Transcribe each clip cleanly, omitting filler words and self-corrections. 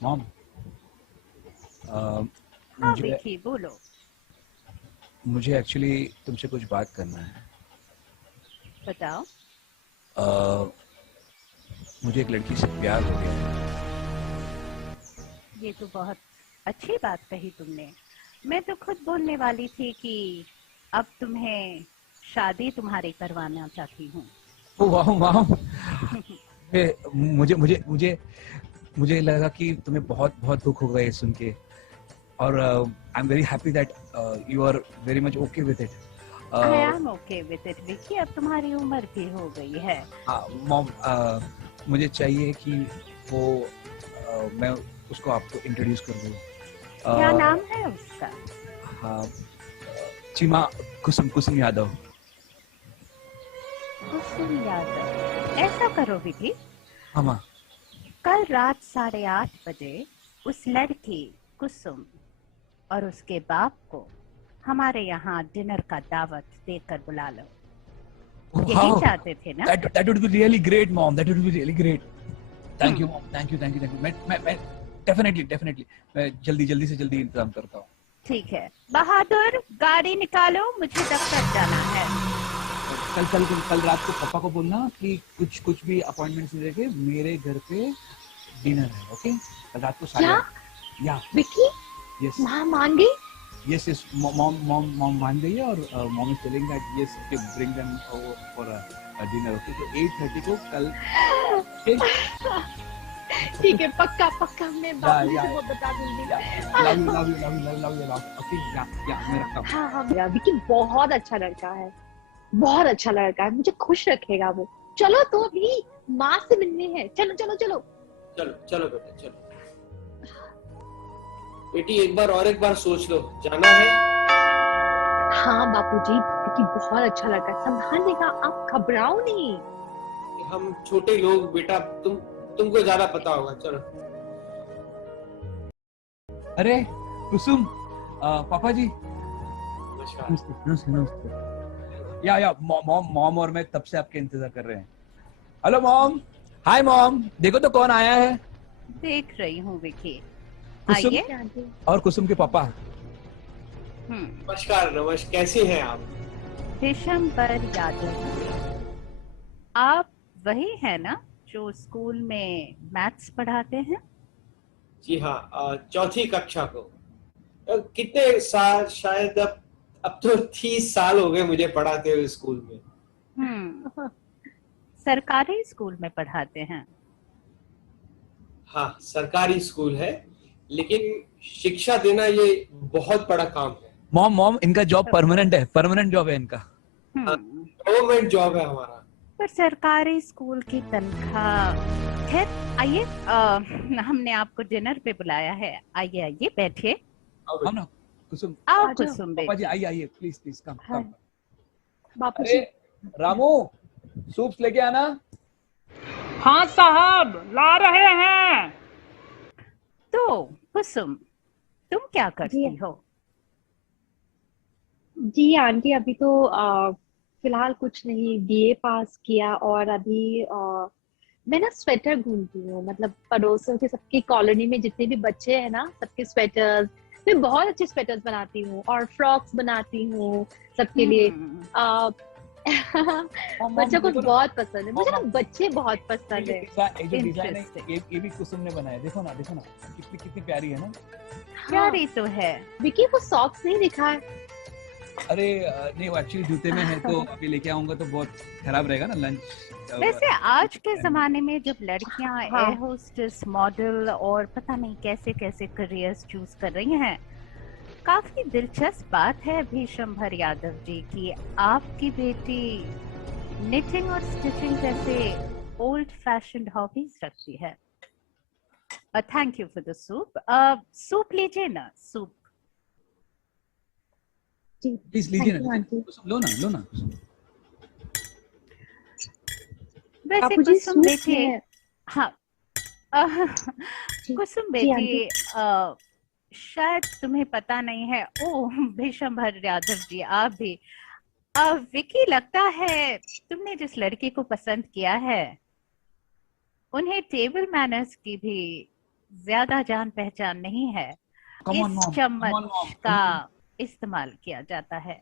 Mom, हाँ मुझे विकी, बोलो। मुझे एक्चुअली तुमसे कुछ बात करना है। बताओ। अ, मुझे एक लड़की से प्यार हो गया है। ये तो बहुत अच्छी बात कही तुमने। मैं तो खुद बोलने वाली थी कि अब तुम्हें शादी तुम्हारी करवाना चाहती हूँ। ओ वाह वाह! मुझे मुझे मुझे मुझे लगा कि तुम्हें बहुत बहुत दुख होगा ये सुन के, और I am very happy that you are very much okay with it. I am okay with it Vicky, अब तुम्हारी उम्र भी हो गई है। हाँ मॉम, मुझे चाहिए कि वो मैं उसको आपको इंट्रोड्यूस कर दूँ। क्या अ, नाम है उसका? हाँ, चिमा, कुसुम कुसुम यादव। कुसुम यादव। ऐसा करो विकी, हाँ माँ। कल रात 8:30 बजे उस लड़की कुसुम और उसके बाप को हमारे यहाँ डिनर का दावत देकर बुला लो। यही वाह! चाहते थे ना? That would be really great, mom. That would be really great. Thank you, hmm. mom. Thank you, thank you, thank you. मैं definitely definitely मैं जल्दी से जल्दी इंतजाम करता हूँ। ठीक है बहादुर, गाड़ी निकालो, मुझे दफ्तर जाना है। कल रात को पापा को बोलना कि कुछ भी अपॉइंटमेंट से लेके मेरे घर पे डिनर है, ओके? कल रात को क्या 8:30। या विक्की यस माँ मान गई? यस यस, मॉम मान गई है, और mom is telling that yes you bring them over for a dinner, okay? तो 8:30 को कल, ओके? ठीक है, पक्का पक्का मैं या बापू जी या से वो बता दूंगी। या लव यू, ओके? या मैं रखता हूँ। हाँ हाँ, विक्की बहुत अच्छा लड़का है, बहुत अच्छा लड़का है, मुझे खुश रखेगा वो। चलो तो अभी माँ से मिलने हैं, चलो चलो चलो। चलो चलो बेटा चलो। बेटी एक बार सोच लो, जाना है। हाँ बापूजी, विक्की बहुत अच्छा लड़का है, संभाल लेगा, आप घबराओ नहीं। हम छोटे लोग बेटा, तुमको ज्यादा पता होगा। चलो। अरे कुसुम, पापा जी। नमस्कार। नमस्ते नमस्ते नमस्ते। या मॉम मॉम और मैं तब से आपके इंतजार कर रहे हैं। Hello mom. हाय मॉम, देखो तो कौन आया है। देख रही हूँ विकी। कुसुम आइए। जी आंटी। और कुसुम के पापा। हम्म। नमस्कार नमस्कार, कैसे हैं आप? विशंबर यादव जी, आप वही है ना जो स्कूल में मैथ्स पढ़ाते हैं? जी हाँ, चौथी कक्षा को। कितने साल, शायद अब तो 30 साल हो गए मुझे पढ़ाते हुए स्कूल में। हम्म। सरकारी स्कूल में पढ़ाते हैं? हाँ, सरकारी स्कूल है, लेकिन शिक्षा देना ये बहुत बड़ा काम है। मॉम मॉम, इनका जॉब तो परमानेंट है, परमानेंट जॉब है इनका। हम्म। गवर्नमेंट जॉब है हमारा। पर सरकारी स्कूल की तनख्वाह। खैर, आइए, हमने आपको डिनर पे बुलाया है। आइए आइए, बैठिए। अब हम ना कुसुम, आओ आ जाओ। कुसुम पापा जी बेटी। आइए आइए, प्लीज प्लीज कम कम। हाय अरे बापूजी। रामू, सूप्स लेके आना। हाँ साहब, ला रहे हैं। तो कुसुम, तुम क्या जी करती हो? जी आंटी, अभी तो फिलहाल कुछ नहीं, बीए पास किया और अभी मैं ना स्वेटर बुनती हूँ, मतलब पड़ोसियों के, सबकी कॉलोनी में जितने भी बच्चे हैं ना, सबके स्वेटर्स। मैं बहुत अच्छे स्वेटर्स बनाती हूँ और फ्रॉक्स बनाती हूँ सबके लिए। हम्म। आ, मॉम मॉम बच्चों को देखो ना। बहुत पसंद है, मुझे मॉम ना मॉम, बच्चे बहुत पसंद है। ये जो डिजाइन है, इंटरेस्टिंग। ये भी कुसुम ने बनाया है। देखो ना कितनी कितनी प्यारी है ना। हाँ प्यारी तो है। विकी, वो सॉक्स नहीं दिखा है? अरे नहीं, वो एक्चुअली जूते में है, तो अभी लेके आऊंगा तो बहुत खराब रहेगा ना लंच। वैसे आज के जमाने में जब लड़कियां एयर हाँ होस्टेस, मॉडल और पता नहीं कैसे कैसे करियर्स चूज कर रही हैं, काफी दिलचस्प बात है भीषमभर यादव जी की आपकी बेटी निटिंग और स्टिचिंग जैसे ओल्ड फैशन्ड हॉबीज रखती है। Thank you for the soup. Soup लीजिए ना, सूप। जी, प्लीज लीजिए थैंक ना, यू आंटी। कुसुम लो ना कुसुम। वैसे बापूजी कुसुम सूप बेटी, है। हाँ, अह, जी कुसुम जी बेटी, आंटी। शायद तुम्हें पता नहीं है। ओह भीषमभर यादव जी, आप भी। विकी, लगता है तुमने जिस लड़की को पसंद किया है उन्हें टेबल मैनर्स की भी ज्यादा जान पहचान नहीं है। Come on, इस mom. Come on, चम्मच mom. का इस्तेमाल किया जाता है।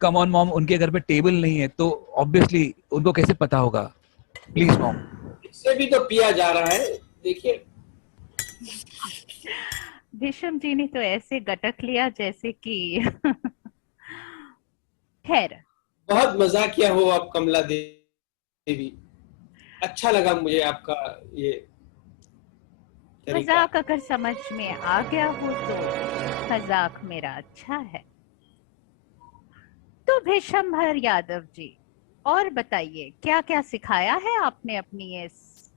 कम ऑन मॉम, उनके घर पे टेबल नहीं है तो ऑब्वियसली उनको कैसे पता होगा? Please mom. इससे भी तो पिया जा रहा है, देखिए। भीष्म जी ने तो ऐसे गटक लिया जैसे कि खैर, बहुत मजाकिया हो आप कमला देवी। अच्छा लगा मुझे आपका ये तरीका। मजाक अगर समझ में आ गया हो तो मजाक मेरा अच्छा है। तो भीष्मभर यादव जी, और बताइए क्या क्या सिखाया है आपने अपनी इस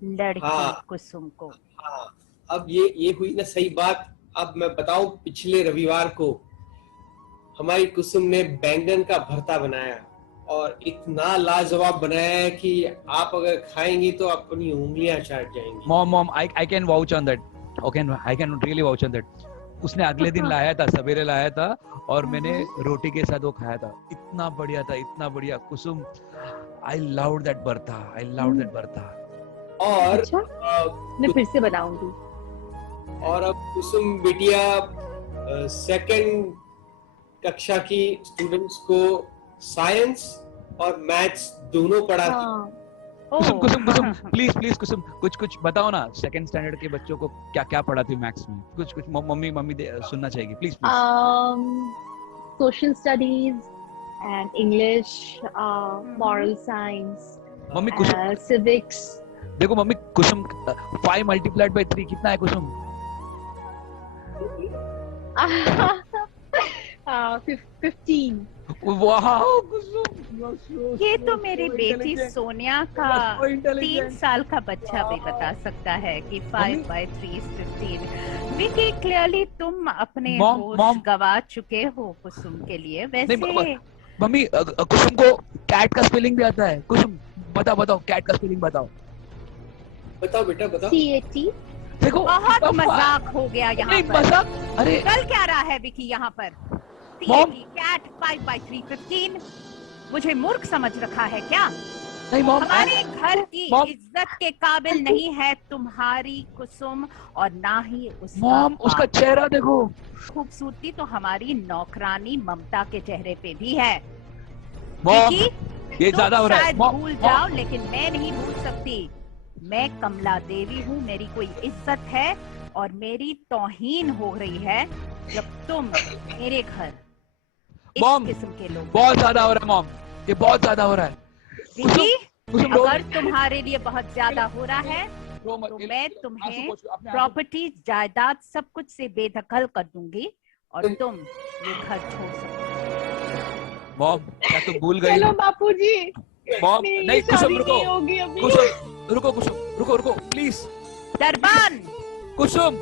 लड़की हाँ कुसुम को? हाँ, अब ये हुई ना सही बात। अब मैं बताऊं, पिछले रविवार को हमारी कुसुम ने बैंगन का भरता बनाया और इतना लाजवाब बनाया है कि आप अगर खाएंगी तो अपनी उंगलियां चाट जाएंगी। Mom I can vouch on that. Okay, I can really vouch on that. उसने अगले दिन लाया था, सवेरे लाया था और मैंने रोटी के साथ वो खाया था। इतना बढ़िया था, इतना बढ़िया। Kusum, I love that bharta, I love that bharta. और अच्छा, मैं फिर से बनाऊंगी। और अब कुसुम बिटिया सेकंड कक्षा की स्टूडेंट्स को साइंस और मैथ्स दोनों पढ़ाती। हाँ, कुसुम कुसुम कुसुम, प्लीज प्लीज कुसुम, कुछ कुछ बताओ ना। सेकंड स्टैंडर्ड के बच्चों को क्या क्या पढ़ाती हूँ मैथ्स में? कुछ कुछ मम्मी मम्मी सुनना चाहिए, please please. social studies and English, moral science, mummy Kusum, civics. देखो मम्मी, कुसुम 5 मल्टीप्लाइड बाय 3 कितना है कुसुम? 15. वाह कुसुम, ये तो मेरी बेटी सोनिया का 3 साल का बच्चा भी बता सकता है कि 5 by 3 is 15। विकी, क्लियरली तुम अपने होश गवा चुके हो कुसुम के लिए। वैसे मम्मी कुसुम को कैट का स्पेलिंग भी आता है। कुसुम बताओ बताओ, कैट का स्पेलिंग बताओ। बताओ बेटा बताओ। CAT. देखो बहुत मजाक हो गया यहाँ पर। मजाक, अरे कल क्या रहा है विकी यहाँ पर? Mom, cat 5 by 3 15। मुझे मूर्ख समझ रखा है क्या? नहीं मॉम, हमारे घर की इज्जत के काबिल नहीं है तुम्हारी कुसुम, और ना ही उसका मॉम उसका चेहरा देखो। खूबसूरती तो हमारी नौकरानी ममता के चेहरे पे भी है। मॉम विकी, ये ज्यादा हो रहा है। शायद भूल जाओ लेकिन मैं नहीं भूल सकती। मैं कमला देवी हूँ, मेरी कोई इज्जत है और मेरी तौहीन हो रही है जब तुम मेरे घर इस मॉम, किस्म के लोग। बहुत ज्यादा हो रहा है मॉम, ये बहुत ज्यादा हो रहा है। विकी, अगर तुम्हारे लिए बहुत ज्यादा हो रहा है तो मैं तुम्हें प्रॉपर्टी, जायदाद, सब कुछ से बेदखल कर दूंगी और तुम ये घर छोड़ सकते। मॉम क्या तुम भूल गई? चलो बापूजी, मॉम नहीं, कुसुम रुको, कुसुम रुको, कुसुम रुको रुको प्लीज। दरबान, कुसुम,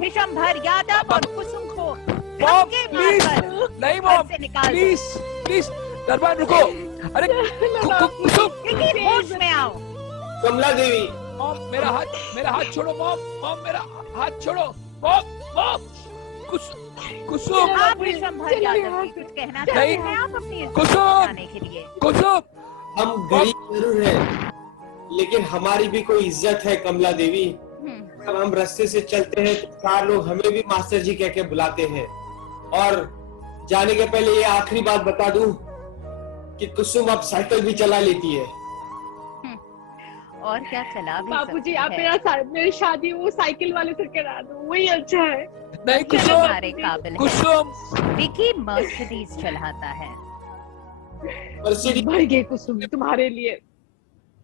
भीष्मभर यादव और कुसुम को मॉम प्लीज, नहीं मॉम प्लीज प्लीज, दरबान रुको। अरे कुसुम, होश में आओ। कमला देवी, मॉम मेरा हाथ छोड़ो। मॉम मॉम मेरा हाथ छोड़ो। मॉम मॉम कुसुम, आप भीष्मभर यादव जी कुछ कहना चाहते हैं आप अपनी कुसुम बताने के लिए? कुसुम, हम गरीब जरूर हैं लेकिन हमारी भी कोई इज्जत है कमला देवी। जब हम रास्ते से चलते हैं तो 4 लोग हमें भी मास्टर जी कह के बुलाते हैं। और जाने के पहले ये आखिरी बात बता दूं कि कुसुम अब साइकिल भी चला लेती है। और क्या चला भी बापूजी, सकती आप है। मेरी शादी वो साइकिल वाले से करा दो, वही अच्छा है। नहीं हमारे काबिल है। कुसुम, विकी मर्सिडीज चलाता है। मर्सिडीज भर गए कुसुम तुम्हारे लिए।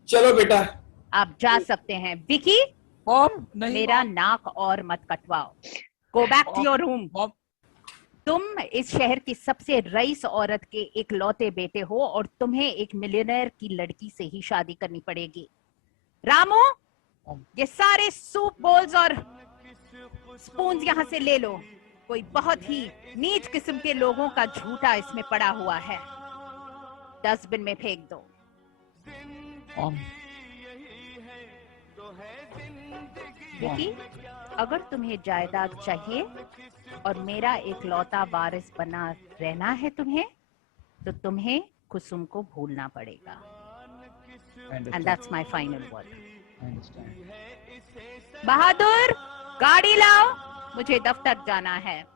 चलो बेटा, आप जा सकते हैं। विकी, मॉम नहीं, मेरा नाक और मत कटवाओ। Go back to your room. Mom तुम इस शहर की सबसे रईस औरत के इकलौते बेटे हो और तुम्हें एक मिलियनेयर की लड़की से ही शादी करनी पड़ेगी। रामू, ये सारे सूप बोल्स और स्पून यहाँ से ले लो। कोई बहुत ही नीच किस्म के लोगों का झूठा इसमें पड़ा हुआ है, डस्टबिन में फेंक दो। मॉम, विकी, अगर तुम्हें जायदाद चाहिए और मेरा एकलौता वारिस बना रहना है तुम्हें, तो तुम्हें कुसुम को भूलना पड़ेगा। I and understand. that's my final word. I understand. बहादुर, गाड़ी लाओ, मुझे दफ्तर जाना है।